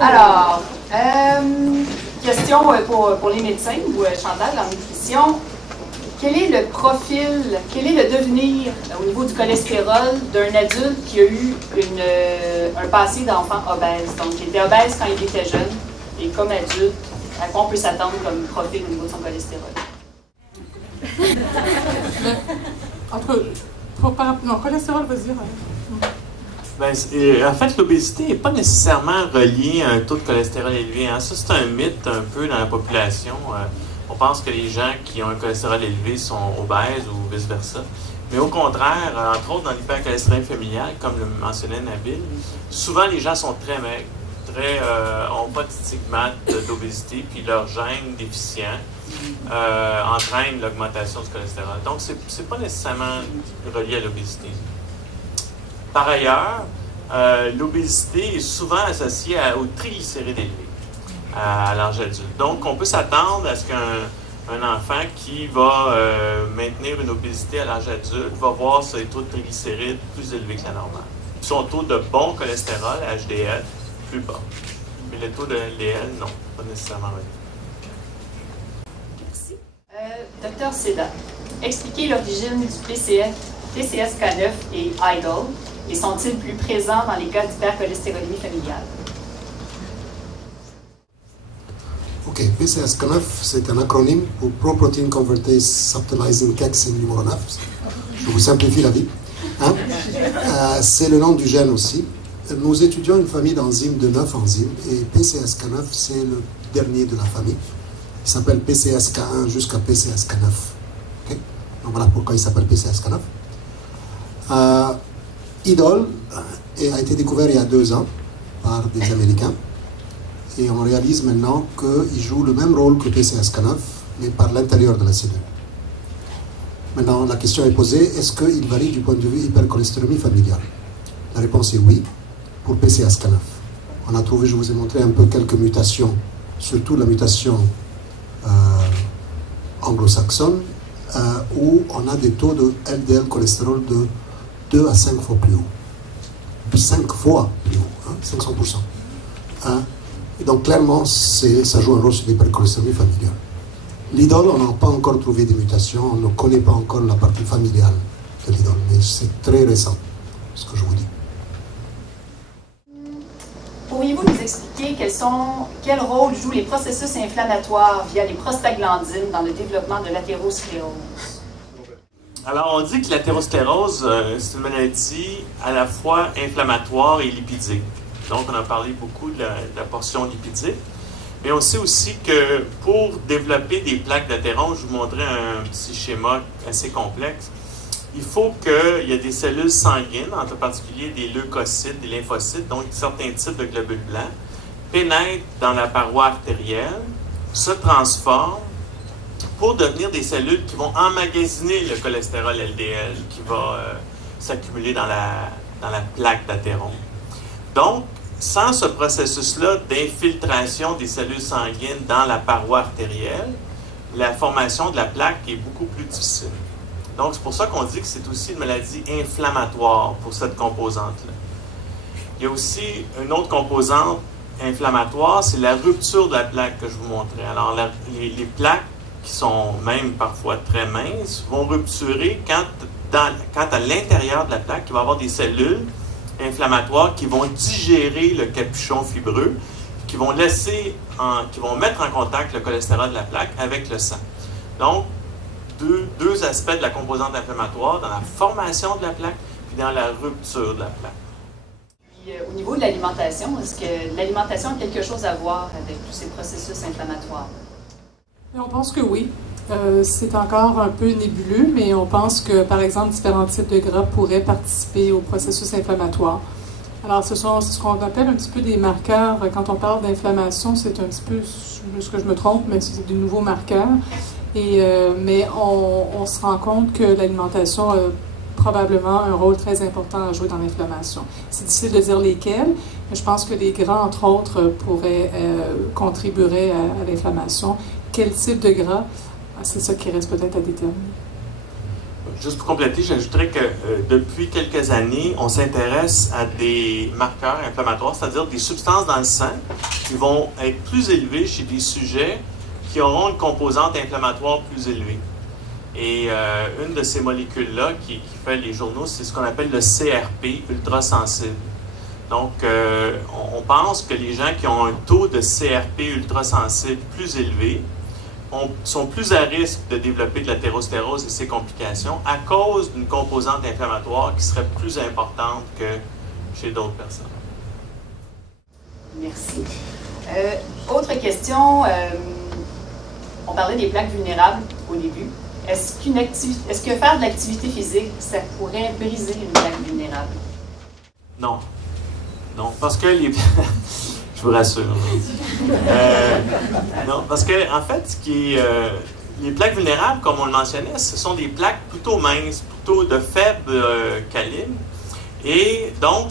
Alors, question pour les médecins ou Chantal en nutrition. Quel est le profil, quel est le devenir au niveau du cholestérol d'un adulte qui a eu un passé d'enfant obèse, donc qui était obèse quand il était jeune, et comme adulte, à quoi on peut s'attendre comme profil au niveau de son cholestérol? Non, cholestérol, vas-y. En fait, l'obésité n'est pas nécessairement reliée à un taux de cholestérol élevé. Hein. Ça, c'est un mythe un peu dans la population. On pense que les gens qui ont un cholestérol élevé sont obèses ou vice-versa. Mais au contraire, entre autres dans l'hypercholestérolémie familiale, comme le mentionnait Nabil, souvent les gens sont très maigres, n'ont pas de stigmate d'obésité, puis leur gène déficient entraîne l'augmentation du cholestérol. Donc, ce n'est pas nécessairement relié à l'obésité. Par ailleurs, l'obésité est souvent associée aux triglycérides élevés à l'âge adulte. Donc, on peut s'attendre à ce qu'un enfant qui va maintenir une obésité à l'âge adulte va voir ses taux de triglycérides plus élevés que la normale. Son taux de bon cholestérol, HDL, plus bas. Mais le taux de LDL, non, pas nécessairement relié. Merci. Docteur Seda, expliquez l'origine du PCSK9 et IDOL et sont-ils plus présents dans les cas d'hypercholestérolémie familiale? Ok, PCSK9, c'est un acronyme pour Pro-Protein Convertase Subtilizing Caxin numéro 9. Je vous simplifie la vie. Hein? C'est le nom du gène aussi. Nous étudions une famille d'enzymes de 9 enzymes et PCSK9, c'est le dernier de la famille. Il s'appelle PCSK1 jusqu'à PCSK9. Okay? Donc voilà pourquoi il s'appelle PCSK9. IDOL a été découvert il y a 2 ans par des Américains. Et on réalise maintenant qu'il joue le même rôle que PCSK9, mais par l'intérieur de la cellule. Maintenant, la question est posée, est-ce qu'il varie du point de vue hypercholestérolémie familiale? La réponse est oui, pour PCSK9. On a trouvé, je vous ai montré un peu quelques mutations, surtout la mutation anglo-saxonne, où on a des taux de LDL cholestérol de 2 à 5 fois plus haut. 5 fois plus haut, hein, 500%. Et donc clairement, ça joue un rôle sur l'hypercholestérolémie familiale. L'IDOL, on n'a pas encore trouvé des mutations, on ne connaît pas encore la partie familiale de l'IDOL, mais c'est très récent, ce que je vous dis. Pourriez-vous nous expliquer quel rôle jouent les processus inflammatoires via les prostaglandines dans le développement de l'athérosclérose? Alors, on dit que l'athérosclérose, c'est une maladie à la fois inflammatoire et lipidique. Donc, on a parlé beaucoup de la portion lipidique. Mais on sait aussi que pour développer des plaques d'athérome, je vous montrais un petit schéma assez complexe, il faut qu'il y ait des cellules sanguines, en particulier des leucocytes, des lymphocytes, donc certains types de globules blancs, pénètrent dans la paroi artérielle, se transforment pour devenir des cellules qui vont emmagasiner le cholestérol LDL qui va s'accumuler dans la plaque d'athérome. Donc, sans ce processus-là d'infiltration des cellules sanguines dans la paroi artérielle, la formation de la plaque est beaucoup plus difficile. Donc, c'est pour ça qu'on dit que c'est aussi une maladie inflammatoire pour cette composante-là. Il y a aussi une autre composante inflammatoire, c'est la rupture de la plaque que je vous montrais. Alors, les plaques, qui sont même parfois très minces, vont rupturer quand à l'intérieur de la plaque, il va y avoir des cellules inflammatoires qui vont digérer le capuchon fibreux, qui vont mettre en contact le cholestérol de la plaque avec le sang. Donc, deux aspects de la composante inflammatoire, dans la formation de la plaque puis dans la rupture de la plaque. Puis, au niveau de l'alimentation, est-ce que l'alimentation a quelque chose à voir avec tous ces processus inflammatoires? On pense que oui. C'est encore un peu nébuleux, mais on pense que, par exemple, différents types de gras pourraient participer au processus inflammatoire. Alors, ce sont ce qu'on appelle un petit peu des marqueurs. Quand on parle d'inflammation, c'est un petit peu, ce que je me trompe, mais c'est des nouveaux marqueurs. Mais on se rend compte que l'alimentation a probablement un rôle très important à jouer dans l'inflammation. C'est difficile de dire lesquels, mais je pense que les gras, entre autres, contribueraient à l'inflammation. Quel type de gras? C'est ça qui reste peut-être à déterminer. juste pour compléter, j'ajouterais que depuis quelques années, on s'intéresse à des marqueurs inflammatoires, c'est-à-dire des substances dans le sang qui vont être plus élevées chez des sujets qui auront une composante inflammatoire plus élevée. Et une de ces molécules-là qui fait les journaux, c'est ce qu'on appelle le CRP, ultrasensible. Donc, on pense que les gens qui ont un taux de CRP ultrasensible plus élevé sont plus à risque de développer de l'athérosclérose et ses complications à cause d'une composante inflammatoire qui serait plus importante que chez d'autres personnes. Merci. Autre question, on parlait des plaques vulnérables au début. Est-ce que faire de l'activité physique, ça pourrait briser une plaque vulnérable? Non. Non, parce que les... Je vous rassure. Non, parce que, en fait, les plaques vulnérables, comme on le mentionnait, ce sont des plaques plutôt minces, plutôt de faible calibre. Et donc,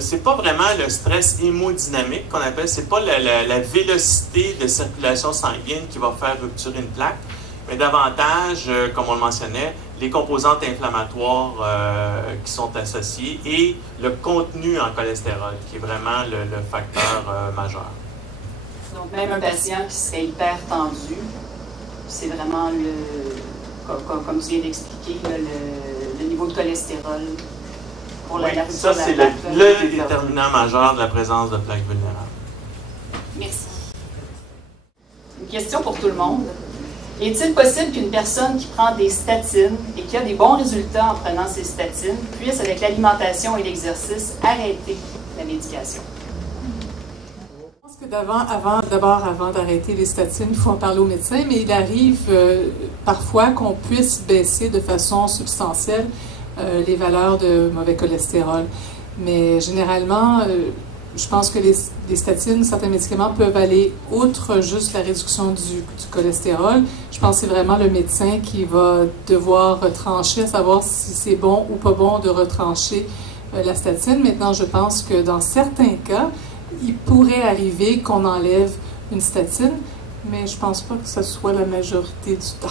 c'est pas vraiment le stress hémodynamique qu'on appelle, c'est pas la vélocité de circulation sanguine qui va faire rupturer une plaque, mais davantage, comme on le mentionnait, les composantes inflammatoires qui sont associées et le contenu en cholestérol, qui est vraiment le facteur majeur. Donc, même un patient qui serait hyper tendu, c'est vraiment comme tu viens d'expliquer, le niveau de cholestérol pour la rupture ça, c'est le déterminant majeur de la présence de plaques vulnérables. Merci. Une question pour tout le monde. Est-il possible qu'une personne qui prend des statines et qui a des bons résultats en prenant ces statines puisse, avec l'alimentation et l'exercice, arrêter la médication? Je pense que avant d'arrêter les statines, il faut en parler au médecin, mais il arrive parfois qu'on puisse baisser de façon substantielle les valeurs de mauvais cholestérol. Mais généralement, je pense que les statines, certains médicaments peuvent aller outre juste la réduction du cholestérol. Je pense que c'est vraiment le médecin qui va devoir trancher, à savoir si c'est bon ou pas bon de retrancher la statine. Maintenant, je pense que dans certains cas, il pourrait arriver qu'on enlève une statine, mais je ne pense pas que ce soit la majorité du temps.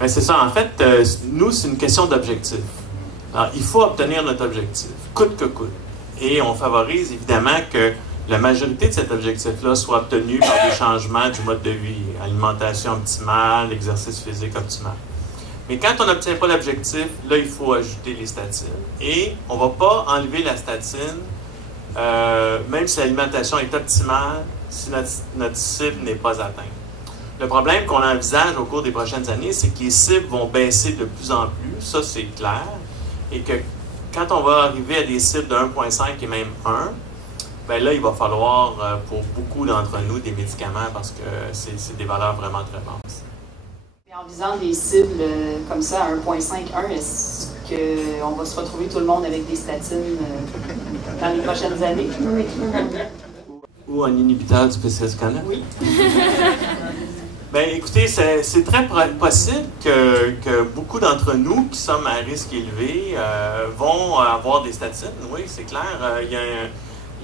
Ben, c'est ça. En fait, nous, c'est une question d'objectif. Alors, il faut obtenir notre objectif, coûte que coûte. Et on favorise évidemment que la majorité de cet objectif-là soit obtenue par des changements du mode de vie, alimentation optimale, exercice physique optimal. Mais quand on n'obtient pas l'objectif, là, il faut ajouter les statines. Et on ne va pas enlever la statine, même si l'alimentation est optimale, si notre cible n'est pas atteinte. Le problème qu'on envisage au cours des prochaines années, c'est que les cibles vont baisser de plus en plus, ça c'est clair, et que quand on va arriver à des cibles de 1,5 et même 1, ben là, il va falloir, pour beaucoup d'entre nous, des médicaments parce que c'est des valeurs vraiment très basses. Et en visant des cibles comme ça, à 1,5, 1, est-ce qu'on va se retrouver tout le monde avec des statines dans les prochaines années? Oui. Ou un inhibiteur du PCSK9? Oui. Bien, écoutez, c'est très possible que beaucoup d'entre nous qui sommes à risque élevé vont avoir des statines. Oui, c'est clair. Il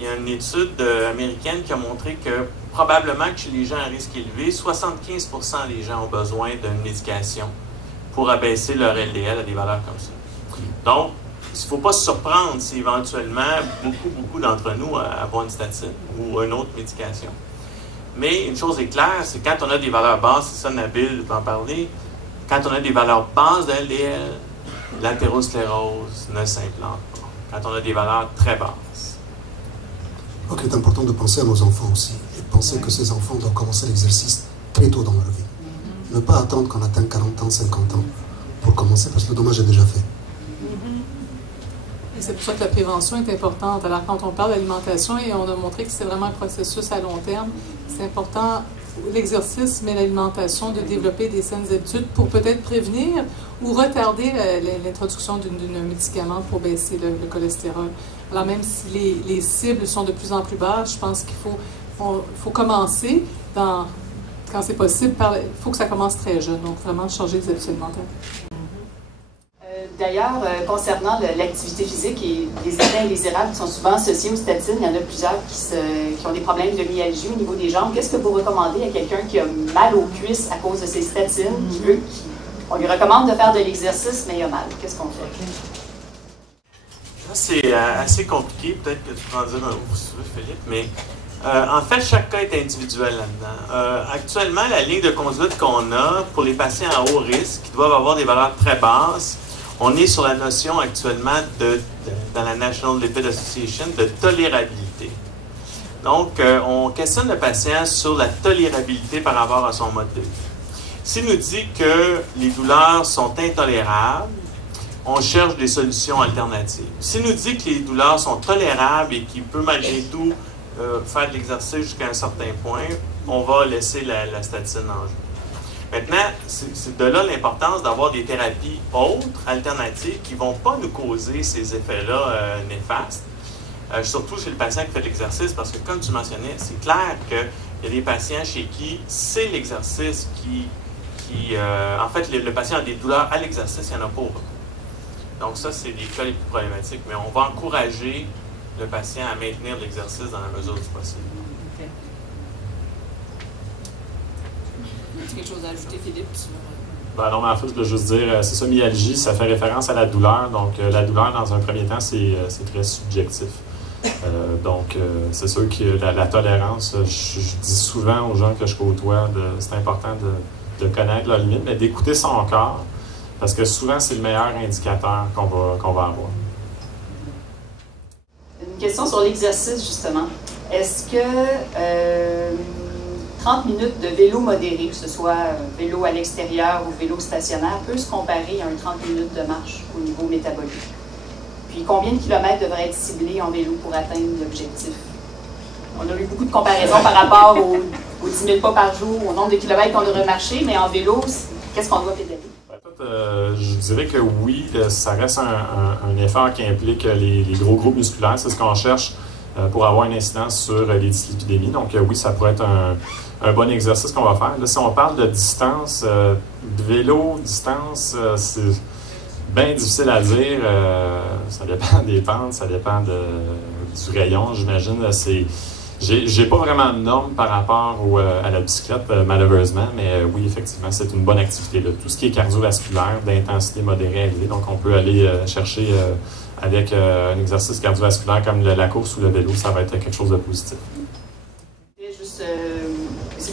y a une étude américaine qui a montré que probablement que chez les gens à risque élevé, 75% des gens ont besoin d'une médication pour abaisser leur LDL à des valeurs comme ça. Donc, il ne faut pas se surprendre si éventuellement beaucoup d'entre nous avons une statine ou une autre médication. Mais une chose est claire, c'est quand on a des valeurs basses, c'est ça Nabil va en parler, quand on a des valeurs basses de LDL, l'athérosclérose ne s'implante pas. Quand on a des valeurs très basses. Je crois qu'il est important de penser à nos enfants aussi, et de penser que ces enfants doivent commencer l'exercice très tôt dans leur vie. Ne pas attendre qu'on atteigne 40 ans, 50 ans pour commencer, parce que le dommage est déjà fait. Et c'est pour ça que la prévention est importante. Alors, quand on parle d'alimentation, et on a montré que c'est vraiment un processus à long terme, c'est important, l'exercice, mais l'alimentation, de développer des saines habitudes pour peut-être prévenir ou retarder l'introduction d'un médicament pour baisser le cholestérol. Alors, même si les cibles sont de plus en plus basses, je pense qu'il faut commencer, quand c'est possible, il faut que ça commence très jeune, donc vraiment changer les habitudes alimentaires. D'ailleurs, concernant l'activité physique et les effets indésirables qui sont souvent associés aux statines, il y en a plusieurs qui ont des problèmes de myalgie au niveau des jambes. Qu'est-ce que vous recommandez à quelqu'un qui a mal aux cuisses à cause de ses statines, qui On lui recommande de faire de l'exercice, mais il a mal. Qu'est-ce qu'on fait? C'est assez compliqué, peut-être que tu peux en dire un mot si tu veux, Philippe, mais en fait, chaque cas est individuel là-dedans. Actuellement, la ligne de conduite qu'on a pour les patients à haut risque, qui doivent avoir des valeurs très basses, on est sur la notion actuellement dans la National Lipid Association de tolérabilité. Donc, on questionne le patient sur la tolérabilité par rapport à son mode de vie. S'il nous dit que les douleurs sont intolérables, on cherche des solutions alternatives. S'il nous dit que les douleurs sont tolérables et qu'il peut malgré tout faire de l'exercice jusqu'à un certain point, on va laisser la statine en jeu. Maintenant, c'est de là l'importance d'avoir des thérapies autres, alternatives, qui ne vont pas nous causer ces effets-là néfastes, surtout chez le patient qui fait de l'exercice, parce que comme tu mentionnais, c'est clair qu'il y a des patients chez qui c'est l'exercice en fait, le patient a des douleurs à l'exercice, il n'y en a pas. Donc ça, c'est des cas les plus problématiques, mais on va encourager le patient à maintenir l'exercice dans la mesure du possible. Okay. Quelque chose à ajouter, Philippe? Ben non, mais en fait, je veux juste dire, c'est ça, myalgie, ça fait référence à la douleur. Donc, la douleur, dans un premier temps, c'est très subjectif. Donc, c'est sûr que la tolérance, je dis souvent aux gens que je côtoie, c'est important de connaître leurs limites, mais d'écouter son corps, parce que souvent, c'est le meilleur indicateur qu'on va avoir. Une question sur l'exercice, justement. Est-ce que 30 minutes de vélo modéré, que ce soit vélo à l'extérieur ou vélo stationnaire, peut se comparer à un 30 minutes de marche au niveau métabolique? Puis combien de kilomètres devraient être ciblés en vélo pour atteindre l'objectif? On a eu beaucoup de comparaisons par rapport aux 10 000 pas par jour, au nombre de kilomètres qu'on devrait marcher, mais en vélo, qu'est-ce qu'on doit pédaler? Je dirais que oui, ça reste un effort qui implique les gros groupes musculaires. C'est ce qu'on cherche pour avoir une incidence sur les dyslipidémies. Donc oui, ça pourrait être un bon exercice qu'on va faire. Là, si on parle de distance, de vélo, distance, c'est bien difficile à dire. Ça dépend des pentes, ça dépend du rayon, j'imagine. J'ai pas vraiment de normes par rapport à la bicyclette, malheureusement, mais oui, effectivement, c'est une bonne activité. Là. Tout ce qui est cardiovasculaire, d'intensité modérée à élevée, donc on peut aller chercher avec un exercice cardiovasculaire comme la course ou le vélo, ça va être quelque chose de positif. Juste,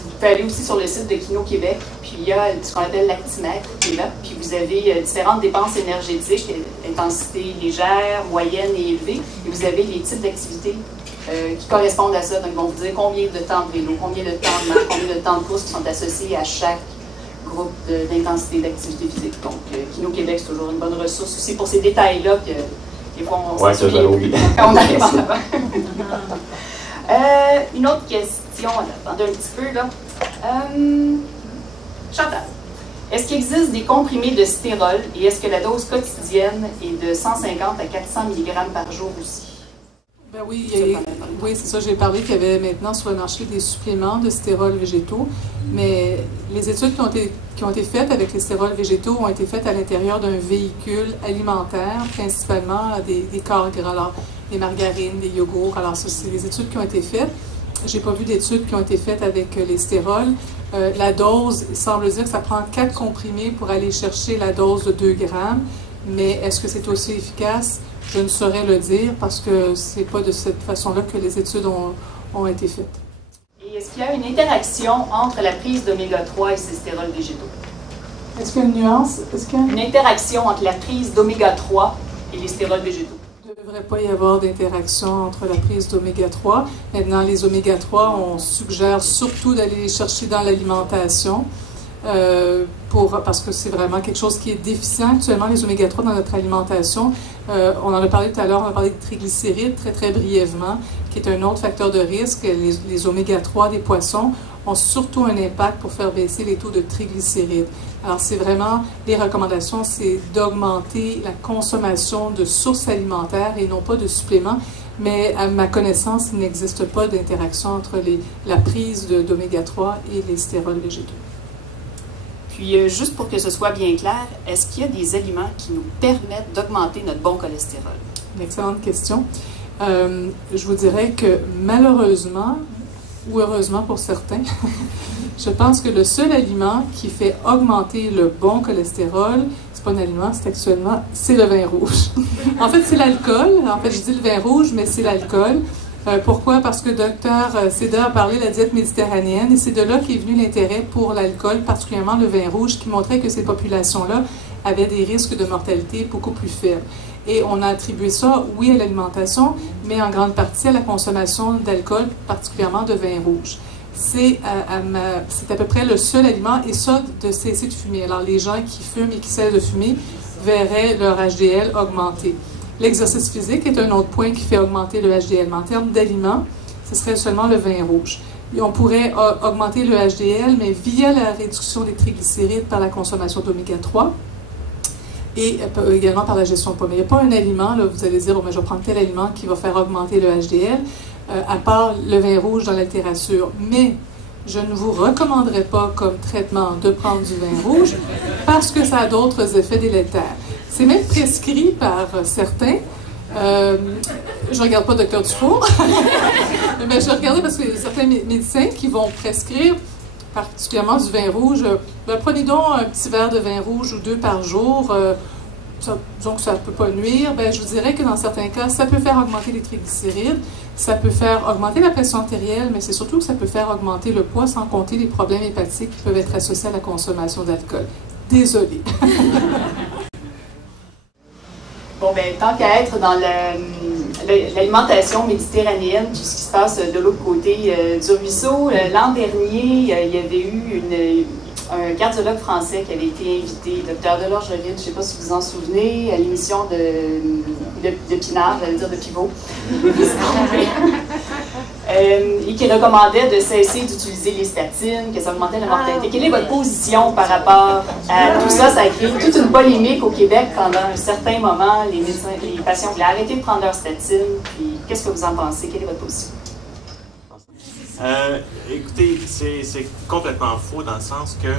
vous pouvez aller aussi sur le site de Kino Québec, puis il y a ce qu'on appelle l'actimètre qui est là, puis vous avez différentes dépenses énergétiques, intensité légère, moyenne et élevée, et vous avez les types d'activités qui correspondent à ça. Donc, ils vont vous dire combien de temps de vélo, combien de temps de marche, combien de temps de course qui sont associés à chaque groupe d'intensité d'activité physique. Donc, Kino Québec, c'est toujours une bonne ressource aussi pour ces détails-là que des fois, on s'en souvient plus quand on arrive en avant. Une autre question, attendez un petit peu, là. Chantal, est-ce qu'il existe des comprimés de stérol et est-ce que la dose quotidienne est de 150 à 400 mg par jour aussi? Ben oui, c'est ça, j'ai parlé qu'il y avait maintenant sur le marché des suppléments de stérols végétaux, mais les études qui ont été faites avec les stérols végétaux ont été faites à l'intérieur d'un véhicule alimentaire, principalement des corps gras, alors des margarines, des yogourts. Alors ça, c'est les études qui ont été faites. J'ai pas vu d'études qui ont été faites avec les stérols. La dose, il semble dire que ça prend 4 comprimés pour aller chercher la dose de 2 grammes, mais est-ce que c'est aussi efficace? Je ne saurais le dire parce que c'est pas de cette façon-là que les études ont été faites. Et est-ce qu'il y a une interaction entre la prise d'oméga 3 et ces stérols végétaux? Est-ce qu'il y a une nuance? Une interaction entre la prise d'oméga 3 et les stérols végétaux? Il ne devrait pas y avoir d'interaction entre la prise d'oméga 3. Maintenant, les oméga 3, on suggère surtout d'aller les chercher dans l'alimentation. Parce que c'est vraiment quelque chose qui est déficient actuellement, les oméga 3 dans notre alimentation. On en a parlé tout à l'heure, on a parlé de triglycérides très très brièvement, qui est un autre facteur de risque. Les oméga 3 des poissons ont surtout un impact pour faire baisser les taux de triglycérides. Alors c'est vraiment, les recommandations, c'est d'augmenter la consommation de sources alimentaires et non pas de suppléments. Mais à ma connaissance, il n'existe pas d'interaction entre la prise d'oméga 3 et les stérols végétaux. Puis, juste pour que ce soit bien clair, est-ce qu'il y a des aliments qui nous permettent d'augmenter notre bon cholestérol? Une excellente question. Je vous dirais que malheureusement, ou heureusement pour certains, je pense que le seul aliment qui fait augmenter le bon cholestérol, c'est pas un aliment, c'est le vin rouge. En fait, c'est l'alcool. En fait, je dis le vin rouge, mais c'est l'alcool. Pourquoi? Parce que Dr. Seda a parlé de la diète méditerranéenne et c'est de là qu'est venu l'intérêt pour l'alcool, particulièrement le vin rouge, qui montrait que ces populations-là avaient des risques de mortalité beaucoup plus faibles. Et on a attribué ça, oui, à l'alimentation, mais en grande partie à la consommation d'alcool, particulièrement de vin rouge. C'est à peu près le seul aliment, et ça, de cesser de fumer. Alors, les gens qui fument et qui cessent de fumer verraient leur HDL augmenter. L'exercice physique est un autre point qui fait augmenter le HDL. Mais en termes d'aliments, ce serait seulement le vin rouge. Et on pourrait augmenter le HDL, mais via la réduction des triglycérides par la consommation d'oméga 3 et également par la gestion de poids. Mais il n'y a pas un aliment, là, vous allez dire, oh, mais je vais prendre tel aliment qui va faire augmenter le HDL, à part le vin rouge dans la littérature. Mais je ne vous recommanderais pas comme traitement de prendre du vin rouge parce que ça a d'autres effets délétères. C'est même prescrit par certains. Je ne regarde pas Dr. Dufour, mais je regardais parce que certains médecins qui vont prescrire particulièrement du vin rouge. Ben, prenez donc un petit verre de vin rouge ou 2 par jour. Disons que ça ne peut pas nuire. Ben, je vous dirais que dans certains cas, ça peut faire augmenter les triglycérides, ça peut faire augmenter la pression artérielle, mais c'est surtout que ça peut faire augmenter le poids, sans compter les problèmes hépatiques qui peuvent être associés à la consommation d'alcool. Désolée. Bon, bien, tant qu'à être dans l'alimentation méditerranéenne, tout ce qui se passe de l'autre côté du ruisseau, l'an dernier, il y avait eu un cardiologue français qui avait été invité, Dr. Delorgeril, je ne sais pas si vous vous en souvenez, à l'émission de Pinard, j'allais dire de Pivot, et qui recommandait de cesser d'utiliser les statines, que ça augmentait la mortalité. Quelle est votre position par rapport à tout ça? Ça a créé toute une polémique au Québec pendant un certain moment. Les patients voulaient arrêter de prendre leurs statines. Puis, qu'est-ce que vous en pensez? Quelle est votre position? Écoutez, c'est complètement faux dans le sens que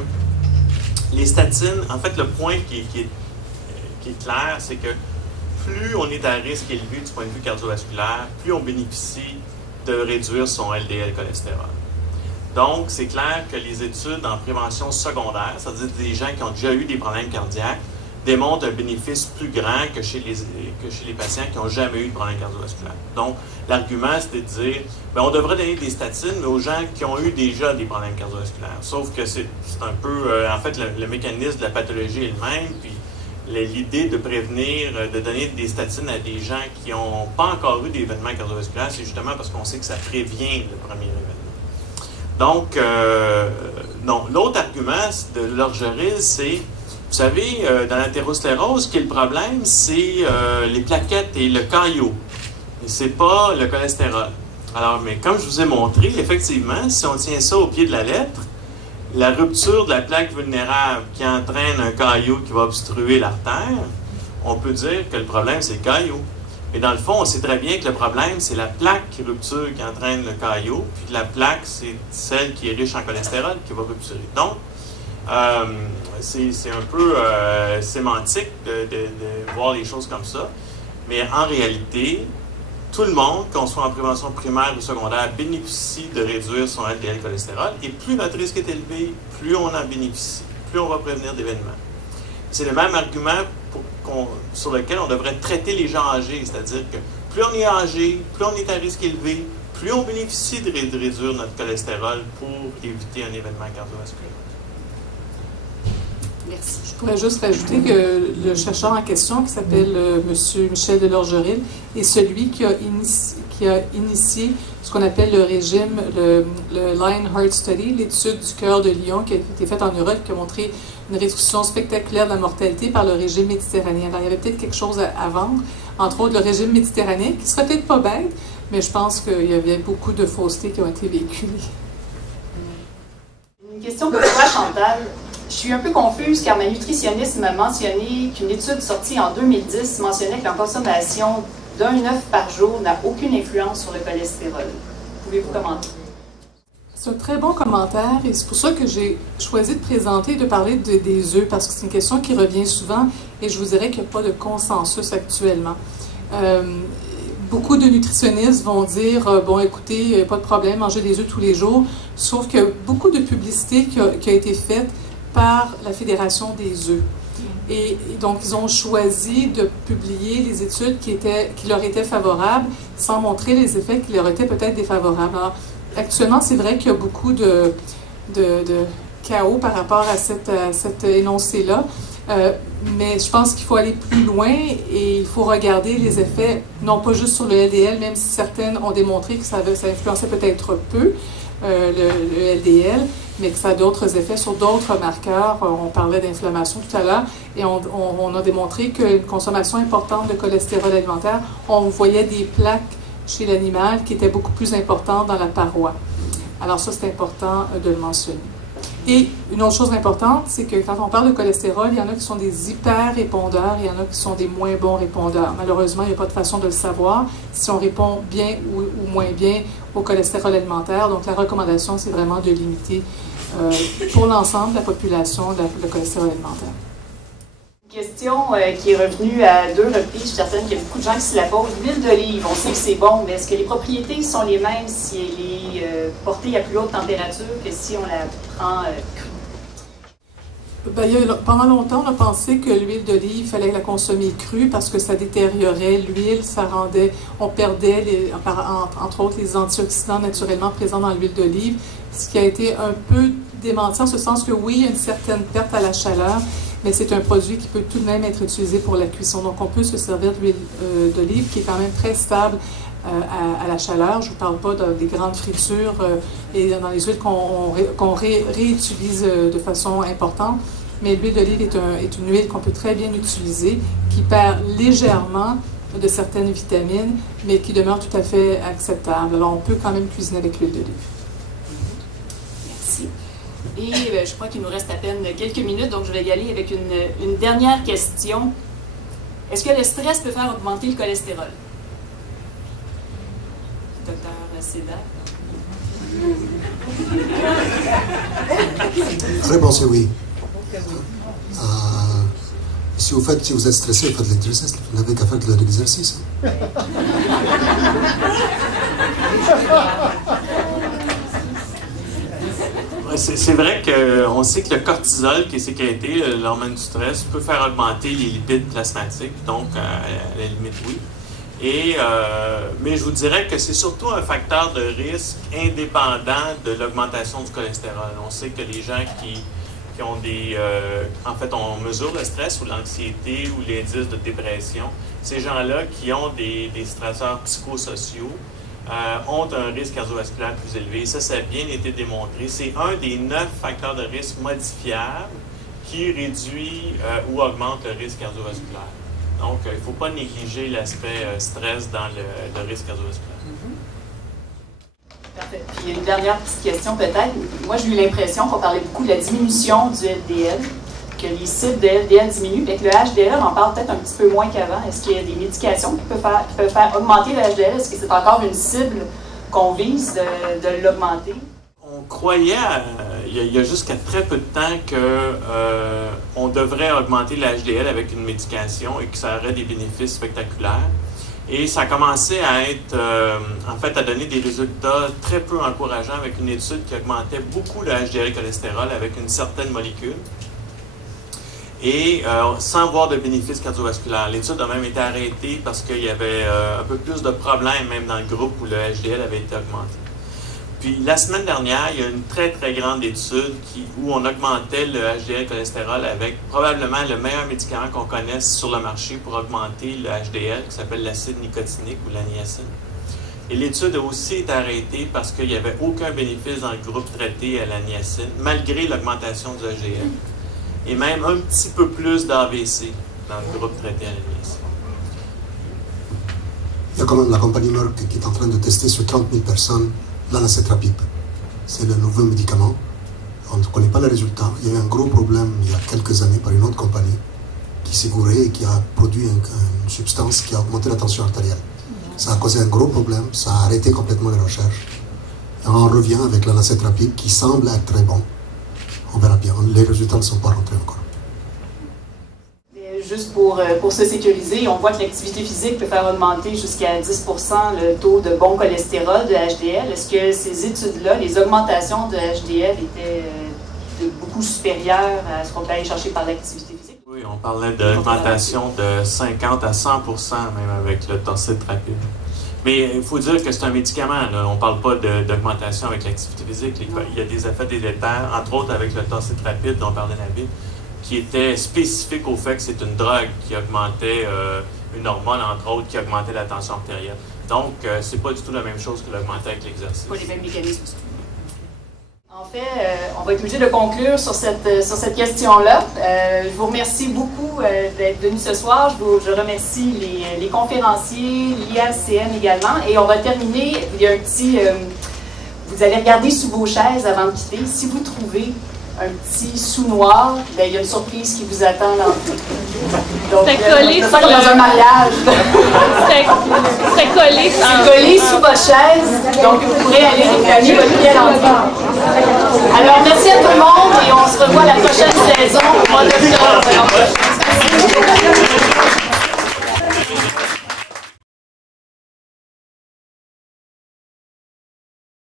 les statines, en fait, le point qui est clair, c'est que plus on est à risque élevé du point de vue cardiovasculaire, plus on bénéficie de réduire son LDL cholestérol. Donc, c'est clair que les études en prévention secondaire, c'est-à-dire des gens qui ont déjà eu des problèmes cardiaques, démontrent un bénéfice plus grand que chez les patients qui n'ont jamais eu de problème cardiovasculaire. Donc, l'argument, c'était de dire, bien, on devrait donner des statines, mais aux gens qui ont eu déjà des problèmes cardiovasculaires. Sauf que c'est un peu, en fait, le mécanisme de la pathologie est le même, puis l'idée de prévenir, de donner des statines à des gens qui n'ont pas encore eu d'événements cardiovasculaires, c'est justement parce qu'on sait que ça prévient le premier événement. Donc, non. L'autre argument de Delorgeril, c'est, vous savez, dans l'athérosclérose, ce qui est le problème, c'est les plaquettes et le caillot. Et c'est pas le cholestérol. Alors, mais comme je vous ai montré, effectivement, si on tient ça au pied de la lettre, la rupture de la plaque vulnérable qui entraîne un caillot qui va obstruer l'artère, on peut dire que le problème, c'est le caillot. Mais dans le fond, on sait très bien que le problème, c'est la plaque rupture qui entraîne le caillot, puis que la plaque, c'est celle qui est riche en cholestérol qui va rupturer. Donc, c'est un peu sémantique de voir les choses comme ça. Mais en réalité, tout le monde, qu'on soit en prévention primaire ou secondaire, bénéficie de réduire son LDL cholestérol. Et plus notre risque est élevé, plus on en bénéficie, plus on va prévenir d'événements. C'est le même argument sur lequel on devrait traiter les gens âgés. C'est-à-dire que plus on est âgé, plus on est à risque élevé, plus on bénéficie de réduire notre cholestérol pour éviter un événement cardiovasculaire. Merci. Je pourrais juste rajouter que le chercheur en question, qui s'appelle M. Michel Delorgeril, est celui qui a initié ce qu'on appelle le régime, le Lionheart Study, l'étude du cœur de lion qui a été faite en Europe, qui a montré une réduction spectaculaire de la mortalité par le régime méditerranéen. Alors, il y avait peut-être quelque chose à vendre, entre autres le régime méditerranéen, qui serait peut-être pas bête, mais je pense qu'il y avait beaucoup de faussetés qui ont été véhiculées. Une question pour toi, Chantal. Je suis un peu confuse car ma nutritionniste m'a mentionné qu'une étude sortie en 2010 mentionnait que la consommation d'un œuf par jour n'a aucune influence sur le cholestérol. Pouvez-vous commenter? C'est un très bon commentaire et c'est pour ça que j'ai choisi de présenter et de parler des œufs parce que c'est une question qui revient souvent et je vous dirais qu'il n'y a pas de consensus actuellement. beaucoup de nutritionnistes vont dire bon, écoutez, pas de problème, mangez des œufs tous les jours. Sauf que beaucoup de publicité qui a été faite par la Fédération des œufs. Et donc, ils ont choisi de publier les études qui leur étaient favorables sans montrer les effets qui leur étaient peut-être défavorables. Alors, actuellement, c'est vrai qu'il y a beaucoup de chaos par rapport à cet énoncé-là. Mais je pense qu'il faut aller plus loin et il faut regarder les effets, non pas juste sur le LDL, même si certaines ont démontré que ça influençait peut-être peu le LDL, mais que ça a d'autres effets sur d'autres marqueurs. On parlait d'inflammation tout à l'heure et on a démontré qu'une consommation importante de cholestérol alimentaire, on voyait des plaques chez l'animal qui étaient beaucoup plus importantes dans la paroi. Alors ça, c'est important de le mentionner. Et une autre chose importante, c'est que quand on parle de cholestérol, il y en a qui sont des hyper-répondeurs, il y en a qui sont des moins bons répondeurs. Malheureusement, il n'y a pas de façon de le savoir si on répond bien ou moins bien au cholestérol alimentaire. Donc, la recommandation, c'est vraiment de limiter pour l'ensemble de la population le cholestérol alimentaire. Une question qui est revenue à 2 reprises. Je suis certaine qu'il y a beaucoup de gens qui se la posent. L'huile d'olive, on sait que c'est bon, mais est-ce que les propriétés sont les mêmes si elle est portée à plus haute température que si on la prend crue? Ben, pendant longtemps, on a pensé que l'huile d'olive, il fallait la consommer crue parce que ça détériorait l'huile, on perdait, entre autres, les antioxydants naturellement présents dans l'huile d'olive, ce qui a été un peu démenti en ce sens que oui, il y a une certaine perte à la chaleur, mais c'est un produit qui peut tout de même être utilisé pour la cuisson. Donc, on peut se servir d'huile d'olive qui est quand même très stable à la chaleur. Je ne vous parle pas des grandes fritures et dans les huiles qu'on réutilise de façon importante, mais l'huile d'olive est une huile qu'on peut très bien utiliser, qui perd légèrement de certaines vitamines, mais qui demeure tout à fait acceptable. Alors, on peut quand même cuisiner avec l'huile d'olive. Merci. Et je crois qu'il nous reste à peine quelques minutes, donc je vais y aller avec une dernière question. Est-ce que le stress peut faire augmenter le cholestérol? Docteur Seda. La réponse est oui. Si vous êtes stressé, vous faites de l'exercice. Vous n'avez qu'à faire de l'exercice. C'est vrai qu'on sait que le cortisol, qui est sécrété, l'hormone du stress, peut faire augmenter les lipides plasmatiques, donc à la limite oui. Mais je vous dirais que c'est surtout un facteur de risque indépendant de l'augmentation du cholestérol. On sait que les gens qui ont en fait, on mesure le stress ou l'anxiété ou l'indice de dépression. Ces gens-là qui ont des stresseurs psychosociaux ont un risque cardiovasculaire plus élevé. Ça a bien été démontré. C'est un des 9 facteurs de risque modifiables qui réduit ou augmente le risque cardiovasculaire. Donc, il ne faut pas négliger l'aspect stress dans le risque cardiovasculaire. Parfait. Puis une dernière petite question peut-être. Moi, j'ai eu l'impression qu'on parlait beaucoup de la diminution du LDL, que les cibles de LDL diminuent, mais que le HDL, on en parle peut-être un petit peu moins qu'avant. Est-ce qu'il y a des médications qui peuvent faire augmenter le HDL? Est-ce que c'est encore une cible qu'on vise de l'augmenter? On croyait, il y a jusqu'à très peu de temps qu'on devrait augmenter le HDL avec une médication et que ça aurait des bénéfices spectaculaires. Et ça a commencé à être, en fait, à donner des résultats très peu encourageants avec une étude qui augmentait beaucoup le HDL cholestérol avec une certaine molécule et sans voir de bénéfices cardiovasculaires. L'étude a même été arrêtée parce qu'il y avait un peu plus de problèmes même dans le groupe où le HDL avait été augmenté. Puis la semaine dernière, il y a une très très grande étude où on augmentait le HDL cholestérol avec probablement le meilleur médicament qu'on connaisse sur le marché pour augmenter le HDL, qui s'appelle l'acide nicotinique ou la niacine. Et l'étude a aussi été arrêtée parce qu'il n'y avait aucun bénéfice dans le groupe traité à la niacine, malgré l'augmentation du HDL. Et même un petit peu plus d'AVC dans le groupe traité à la niacine. Il y a quand même la compagnie Merck qui est en train de tester sur 30 000 personnes l'anacetrapib. C'est le nouveau médicament. On ne connaît pas les résultats. Il y a eu un gros problème il y a quelques années par une autre compagnie qui s'est gourée et qui a produit une substance qui a augmenté la tension artérielle. Ça a causé un gros problème, ça a arrêté complètement les recherches. Et on revient avec l'anacetrapib qui semble être très bon. On verra bien. Les résultats ne sont pas rentrés encore. juste pour se sécuriser. On voit que l'activité physique peut faire augmenter jusqu'à 10% le taux de bon cholestérol, de HDL. Est-ce que ces études-là, les augmentations de HDL étaient beaucoup supérieures à ce qu'on peut aller chercher par l'activité physique? Oui, on parlait d'augmentation de 50 à 100% même avec le torsitrapide. Mais il faut dire que c'est un médicament, là. On ne parle pas d'augmentation avec l'activité physique. Il y a des effets délétères, entre autres avec le torsitrapide dont parlait Nabil, qui était spécifique au fait que c'est une drogue qui augmentait une hormone, entre autres, qui augmentait la tension artérielle. Donc, c'est pas du tout la même chose que l'augmenter avec l'exercice. Pas les mêmes mécanismes. En fait, on va être obligé de conclure sur cette question-là. Je vous remercie beaucoup d'être venus ce soir. Je remercie les conférenciers, l'IACN également. Et on va terminer, il y a un petit... vous allez regarder sous vos chaises avant de quitter. Si vous trouvez un petit sou noir, bien, il y a une surprise qui vous attend dans C'est collé ça comme dans un mariage. C'est collé. C'est collé sous votre chaise, donc vous pourrez aller réclamer votre billet à l'entrée. Alors, merci à tout le monde et on se revoit la prochaine saison.